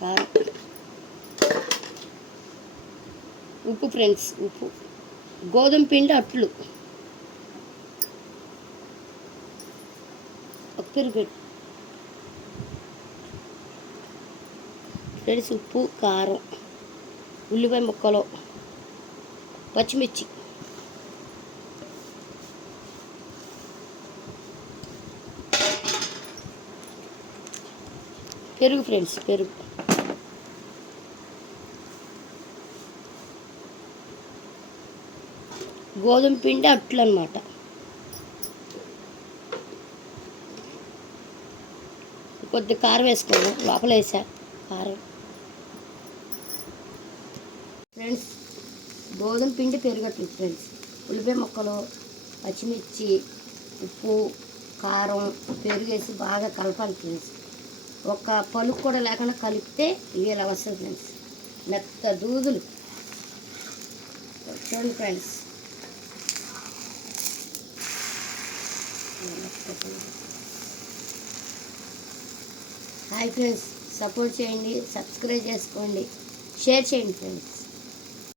కారం, ఉప్పు ఫ్రెండ్స్, ఉప్పు, గోధుమ పిండి అట్లు, పెరుగు ఫ్రెండ్స్, ఉప్పు, కారం, ఉల్లిపాయ ముక్కలు, పచ్చిమిర్చి, పెరుగు ఫ్రెండ్స్, పెరుగు, గోధుమ పిండి అట్లు అన్నమాట. కొద్ది కారం వేసుకోండి, లోపల వేసా కారం. ఫ్రెండ్స్, గోధుమ పిండి పెరుగట్లు ఫ్రెండ్స్, ఉల్లిపాయ ముక్కలు, పచ్చిమిర్చి, ఉప్పు, కారం, పెరుగు వేసి బాగా కలపాలి ఫ్రెండ్స్. ఒక పలుకు కూడా లేకుండా కలిపితే ఇలా వస్తుంది ఫ్రెండ్స్, మెత్త దూదులు. చూడండి ఫ్రెండ్స్, హాయ్ ఫ్రెండ్స్, సపోర్ట్ చేయండి, సబ్స్క్రైబ్ చేసుకోండి, షేర్ చేయండి ఫ్రెండ్స్.